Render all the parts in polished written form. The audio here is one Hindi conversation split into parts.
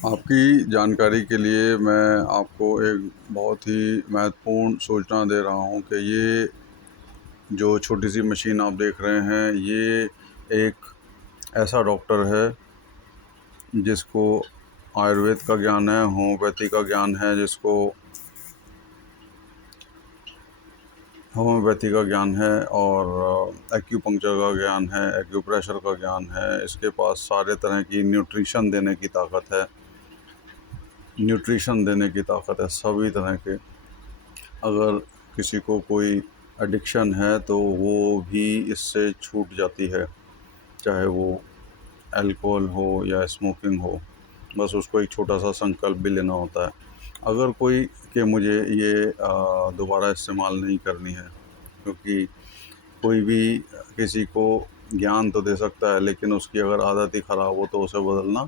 आपकी जानकारी के लिए मैं आपको एक बहुत ही महत्वपूर्ण सूचना दे रहा हूँ कि ये जो छोटी सी मशीन आप देख रहे हैं, ये एक ऐसा डॉक्टर है जिसको आयुर्वेद का ज्ञान है, होम्योपैथी का ज्ञान है, जिसको होम्योपैथी का ज्ञान है और एक्यूपंक्चर का ज्ञान है, एक्यूप्रेशर का ज्ञान है। इसके पास सारे तरह की न्यूट्रिशन देने की ताकत है, सभी तरह के। अगर किसी को कोई एडिक्शन है तो वो भी इससे छूट जाती है, चाहे वो अल्कोहल हो या स्मोकिंग हो। बस उसको एक छोटा सा संकल्प भी लेना होता है। अगर कोई कि मुझे ये दोबारा इस्तेमाल नहीं करनी है, क्योंकि कोई भी किसी को ज्ञान तो दे सकता है, लेकिन उसकी अगर आदत ही ख़राब हो तो उसे बदलना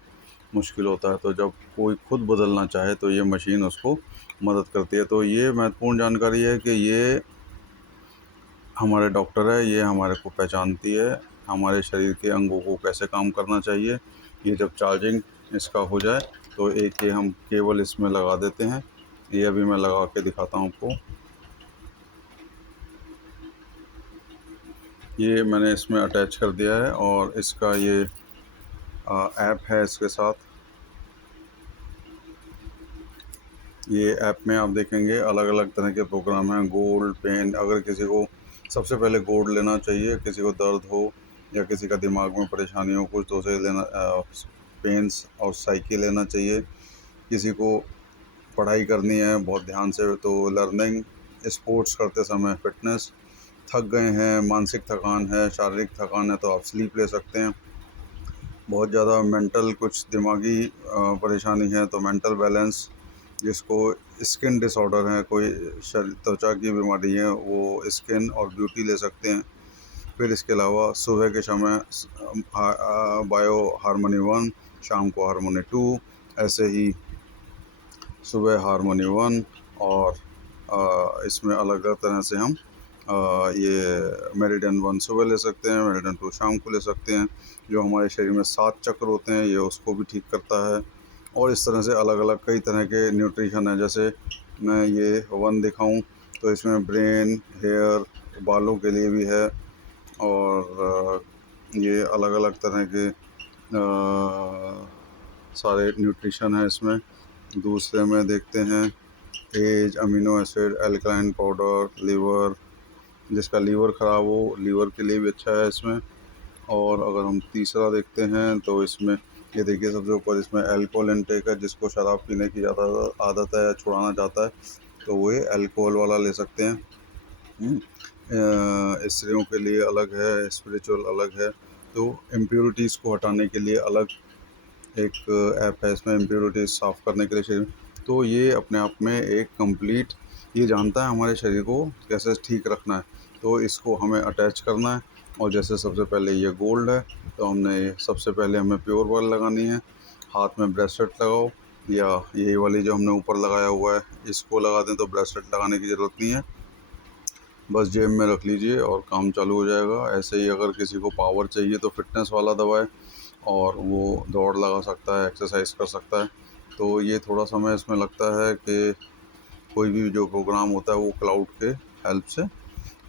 मुश्किल होता है। तो जब कोई खुद बदलना चाहे तो ये मशीन उसको मदद करती है। तो ये महत्वपूर्ण जानकारी है कि ये हमारे डॉक्टर है, ये हमारे को पहचानती है, हमारे शरीर के अंगों को कैसे काम करना चाहिए। ये जब चार्जिंग इसका हो जाए तो एक ये हम केबल इसमें लगा देते हैं। ये अभी मैं लगा के दिखाता हूँ आपको। ये मैंने इसमें अटैच कर दिया है और इसका ये ऐप है इसके साथ। ये ऐप में आप देखेंगे अलग अलग तरह के प्रोग्राम हैं। गोल्ड पेन, अगर किसी को सबसे पहले गोल्ड लेना चाहिए, किसी को दर्द हो या किसी का दिमाग में परेशानी हो कुछ तो उसे लेना, पेन्स और साइकिल लेना चाहिए। किसी को पढ़ाई करनी है बहुत ध्यान से तो लर्निंग, स्पोर्ट्स करते समय फिटनेस, थक गए हैं, मानसिक थकान है, शारीरिक थकान है तो आप स्लीप ले सकते हैं। बहुत ज़्यादा मेंटल कुछ दिमागी परेशानी है तो मेंटल बैलेंस, जिसको स्किन डिसऑर्डर है, कोई शरीर त्वचा की बीमारी है, वो स्किन और ब्यूटी ले सकते हैं। फिर इसके अलावा सुबह के समय बायो हारमोनी 1, शाम को हारमोनी 2, ऐसे ही सुबह हारमोनी 1 और इसमें अलग अलग तरह से हम ये मेरिडियन 1 सुबह ले सकते हैं, मेरिडियन 2 शाम को ले सकते हैं। जो हमारे शरीर में 7 चक्र होते हैं ये उसको भी ठीक करता है। और इस तरह से अलग अलग कई तरह के न्यूट्रिशन है। जैसे मैं ये 1 दिखाऊं तो इसमें ब्रेन, हेयर, बालों के लिए भी है और ये अलग अलग तरह के सारे न्यूट्रिशन है इसमें। दूसरे में देखते हैं एज, amino acid, alkaline powder, liver, जिसका लीवर ख़राब हो लीवर के लिए भी अच्छा है इसमें। और अगर हम तीसरा देखते हैं तो इसमें ये देखिए सबसे ऊपर इसमें अल्कोहल इनटेक है, जिसको शराब पीने की ज़्यादा आदत है या छुड़ाना चाहता है तो वो ये अल्कोहल वाला ले सकते हैं। स्त्रियों के लिए अलग है, स्पिरिचुअल अलग है। तो इम्प्योरिटीज़ को हटाने के लिए अलग एक ऐप है इसमें, इम्प्योरिटीज़ साफ़ करने के लिए शरीर। तो ये अपने आप में एक कंप्लीट ये जानता है हमारे शरीर को कैसे ठीक रखना है। तो इसको हमें अटैच करना है। और जैसे सबसे पहले ये गोल्ड है तो हमने सबसे पहले हमें प्योर वाल लगानी है। हाथ में ब्रेसलेट लगाओ या यही वाली जो हमने ऊपर लगाया हुआ है इसको लगा दें तो ब्रेसलेट लगाने की ज़रूरत नहीं है, बस जेब में रख लीजिए और काम चालू हो जाएगा। ऐसे ही अगर किसी को पावर चाहिए तो फिटनेस वाला दबाए और वो दौड़ लगा सकता है, एक्सरसाइज कर सकता है। तो ये थोड़ा समय इसमें लगता है कि कोई भी जो प्रोग्राम होता है वो क्लाउड के हेल्प से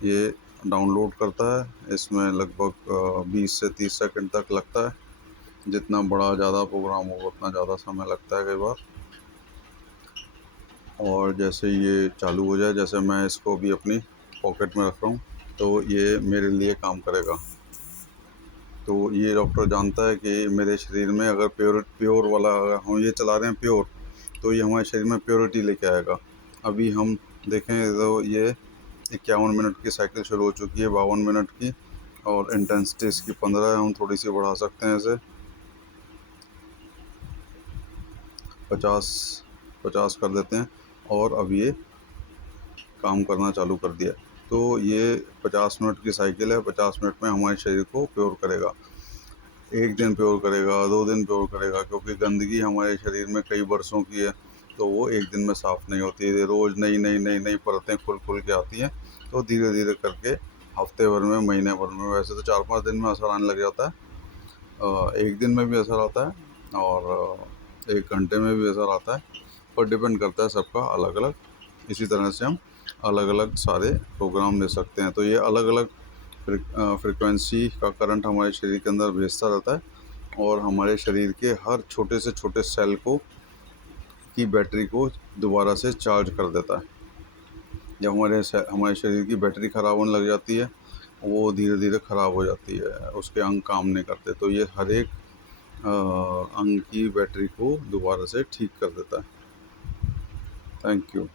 ये डाउनलोड करता है। इसमें लगभग 20 से 30 सेकंड तक लगता है। जितना बड़ा ज़्यादा प्रोग्राम हो उतना ज़्यादा समय लगता है कई बार। और जैसे ये चालू हो जाए, जैसे मैं इसको भी अपनी पॉकेट में रख रहा हूँ तो ये मेरे लिए काम करेगा। तो ये डॉक्टर जानता है कि मेरे शरीर में अगर प्योर वाला अगर हम ये चला रहे हैं प्योर तो ये हमारे शरीर में प्योरिटी लेके आएगा। अभी हम देखें तो ये 51 मिनट की साइकिल शुरू हो चुकी है, 52 मिनट की, और इंटेंसिटी इसकी 15 है। हम थोड़ी सी बढ़ा सकते हैं इसे 50 50 कर देते हैं और अब ये काम करना चालू कर दिया। तो ये 50 मिनट की साइकिल है, 50 मिनट में हमारे शरीर को प्योर करेगा। 1 दिन प्योर करेगा, 2 दिन प्योर करेगा, क्योंकि गंदगी हमारे शरीर में कई बरसों की है तो वो एक दिन में साफ़ नहीं होती है। रोज़ नई नई नई नई परतें खुल खुल के आती हैं। तो धीरे धीरे करके हफ्ते भर में, महीने भर में, वैसे तो 4-5 दिन में असर आने लग जाता है, 1 दिन में भी असर आता है और 1 घंटे में भी असर आता है, पर डिपेंड करता है सबका अलग अलग। इसी तरह से हम अलग अलग सारे प्रोग्राम ले सकते हैं। तो ये अलग अलग फ्रिक्वेंसी का करंट हमारे शरीर के अंदर भेजता रहता है और हमारे शरीर के हर छोटे से छोटे सेल को की बैटरी को दोबारा से चार्ज कर देता है। जब हमारे शरीर की बैटरी ख़राब होने लग जाती है, वो धीरे धीरे ख़राब हो जाती है, उसके अंग काम नहीं करते, तो ये हर एक अंग की बैटरी को दोबारा से ठीक कर देता है। Thank you.